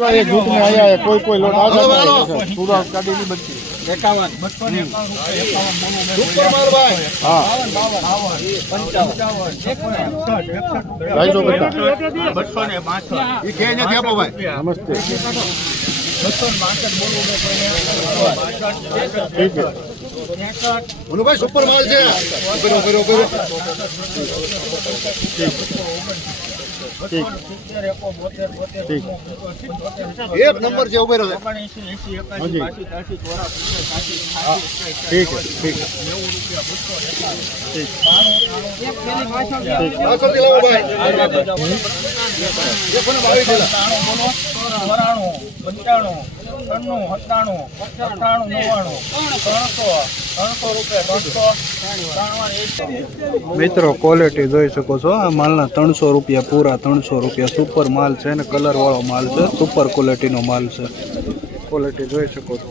जो एक जूट में आया है कोई लोट आ जाता है पूरा गाड़ी नहीं बनती 51 सुपर माल भाई हाँ 250 ये कह नहीं आपो भाई नमस्ते ठीक है बोलो भाई सुपर माल છે ऊपर ठीक ठीक एक नंबर છે ऊपर हाँ जी ठीक है ठीक है ठीक पाछળ દિલાવો ભાઈ ये कोने भाई दिला 95 95 97 મિત્રો ક્વોલિટી જોઈ શકો છો આ માલના 300 રૂપિયા પૂરા 300 રૂપિયા સુપર માલ છે અને કલર વાળો માલ છે સુપર ક્વોલિટીનો માલ છે ક્વોલિટી જોઈ શકો છો